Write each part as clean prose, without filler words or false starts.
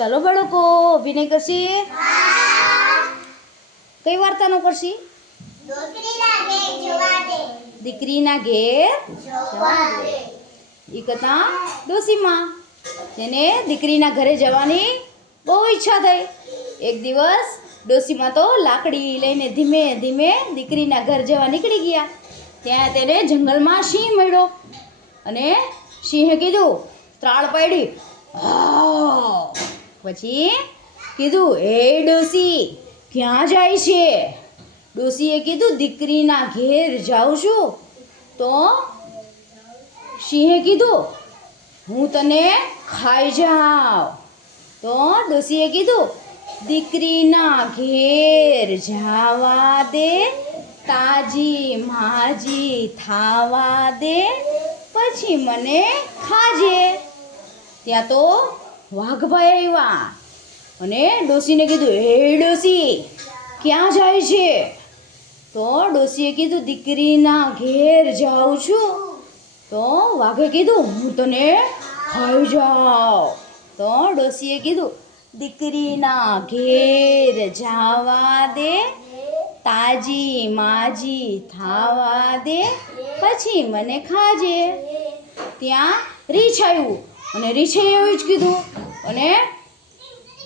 ચાલો બાળકો, અભિનય કરશી? કઈ વાર્તાનો કરશી? દીકરીના ઘેર જવા દે. ઈ કથા ડોસીમાં જેને દીકરીના ઘરે જવાની બહુ ઈચ્છા થઈ. એક દિવસ ડોસીમાં તો લાકડી લઈને ધીમે ધીમે દીકરીના ઘર જવા નીકળી ગયા. ત્યાં તેને જંગલમાં સિંહ મળ્યો અને સિંહે કીધું, ત્રાળ પાડી. પછી કીધું, એ ડોસી ક્યાં જાય છે? ડોસીએ કીધું, દીકરીના ઘેર જાઉં છું. તો સિંહે કીધું, હું તને ખાઈ જાઉં. તો ડોસીએ કીધું, દીકરીના ઘેર જાવા દે, તાજી માજી થાવા દે, પછી મને ખાજે. ત્યાં તો વાઘભાઈ આવ્યા અને ડોસીને કીધું, હે ડોસી ક્યાં જાય છે? તો ડોસીએ કીધું, દીકરીના ઘેર જાઉં છું. તો વાઘે કીધું, હું તને ખાઈ જાઉં. તો ડોસીએ કીધું, દીકરીના ઘેર જાવા દે, તાજી માજી થાવા દે, પછી મને ખાજે. ત્યાં રીંછ આવ્યું અને રીંછે એવું જ કીધું અને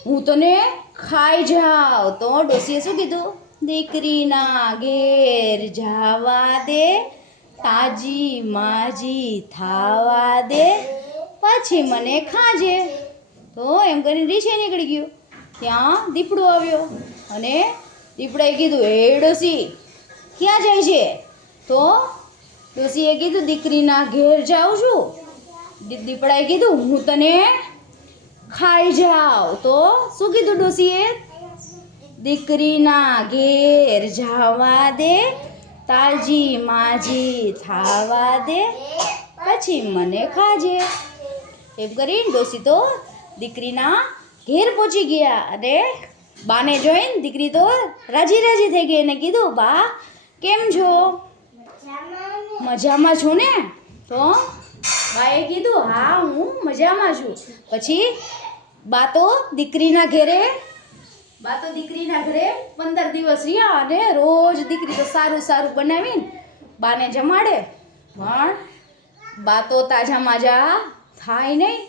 હું તને ખાઈ જાઉં. તો ડોસીએ શું કીધું? દીકરીના ઘેર જાવા દે, તાજી માજી થાવા દે, પછી મને ખાજે. તો એમ કરીને રીંછે નીકળી ગયું. ત્યાં દીપડો આવ્યો અને દીપડાએ કીધું, હે ડોસી ક્યાં જાય છે? તો ડોસીએ કીધું, દીકરીના ઘેર જાઉં છું. દીપડાએ કીધું, હું તને ખાઈ જાઉં. તો શું કીધું ડોસીએ? દીકરીના ઘેર જાવા દે, તાજી માજી થાવા દે, પછી મને ખાજે. એમ કરીને ડોસી તો દીકરીના ઘેર પહોંચી ગયા અને બાને જોઈને દીકરી તો રાજી રાજી થઈ ગઈ અને કીધું, બા કેમ છો? મજામાં છું ને? તો બાએ કીધું, હા હું મજામાં છું. પછી બા તો દીકરીના ઘરે 15 દિવસ રહ્યા અને રોજ દીકરી તો સારું સારું બનાવીને બાને જમાડે. પણ બા તો તાજા માજા થાય નહીં.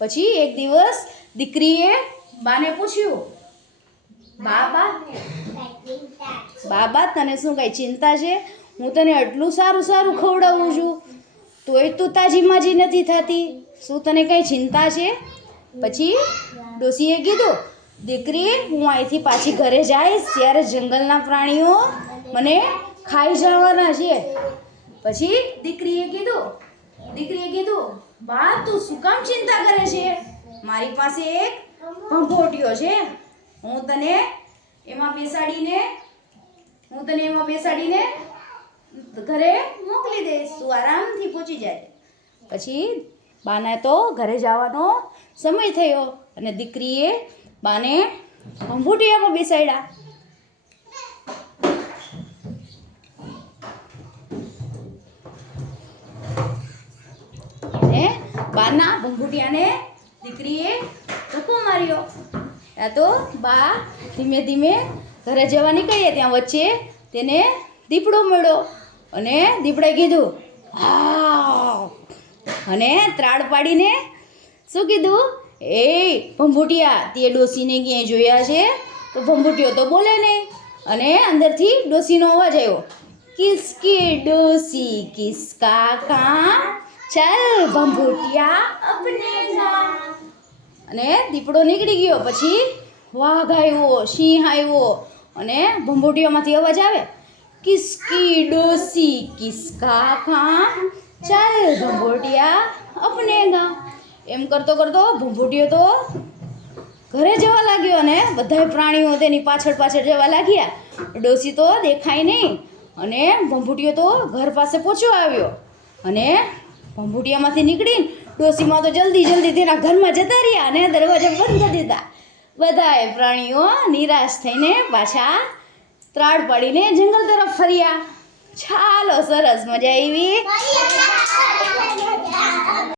પછી એક દિવસ દીકરીએ બાને પૂછ્યું, બાબા તને શું કઈ ચિંતા છે? હું તને આટલું સારું સારું ખવડાવું છું, તોય તું તાજી માજી નથી થતી. શું તને કઈ ચિંતા છે? પછી ડોસીએ કીધું, દીકરી હું અહીંથી પાછી ઘરે જઈશ ત્યારે જંગલના પ્રાણીઓ મને ખાઈ જવાના છે. પછી દીકરીએ કીધું, બા તું શું કામ ચિંતા કરે છે? મારી પાસે એક ભંભોટીયો છે. હું તને એમાં બેસાડીને ઘરે મોકલી દઈશ. તું આરામથી પહોંચી જાય. પછી બાને તો ઘરે જવાનો સમય થયો અને દીકરીએ બાને ભંભોટીયામાં બેસાડ્યા. અને બાના ભંભોટીયાને દીકરીએ ધક્કો માર્યો. ત્યાં તો બા ધીમે ધીમે ઘરે જવા નીકળીએ. ત્યાં વચ્ચે તેને દીપડો મળ્યો અને દીપડાએ કીધું, હા, અને ત્રાડ પાડીને શું કીધું? એ ભંભોટીયા તે ડોસીને ક્યાંય જોયા છે? તો ભંભોટીયો તો બોલે નહીં અને અંદરથી ડોસીનો અવાજ આવ્યો, કિસકી ડોસી કિસકા કામ, ચાલ ભંભોટીયા અપને ગામ. અને દીપડો નીકળી ગયો. પછી વાઘ આવ્યો, સિંહ આવ્યો અને ભંભોટીયામાંથી અવાજ આવે, કિસકી ડોસી કિસકા કામ, ચાલ ભંભોટીયા અપને ગામ. એમ કરતો કરતો ભંભોટીયો તો ઘરે જવા લાગ્યો અને બધા પ્રાણીઓ તેની પાછળ પાછળ જવા લાગ્યા. ડોસી તો દેખાય નહીં અને ભંભોટીયો તો ઘર પાસે પહોંચવા આવ્યો અને ભંભોટીયામાંથી નીકળીને ડોસીમાં તો જલ્દી તેના ઘરમાં જતા રહ્યા અને દરવાજા બંધ કરી દીધા. બધાએ પ્રાણીઓ નિરાશ થઈને પાછા ત્રાડ પાડીને જંગલ તરફ ફર્યા. ચાલો, સરસ મજા આવી.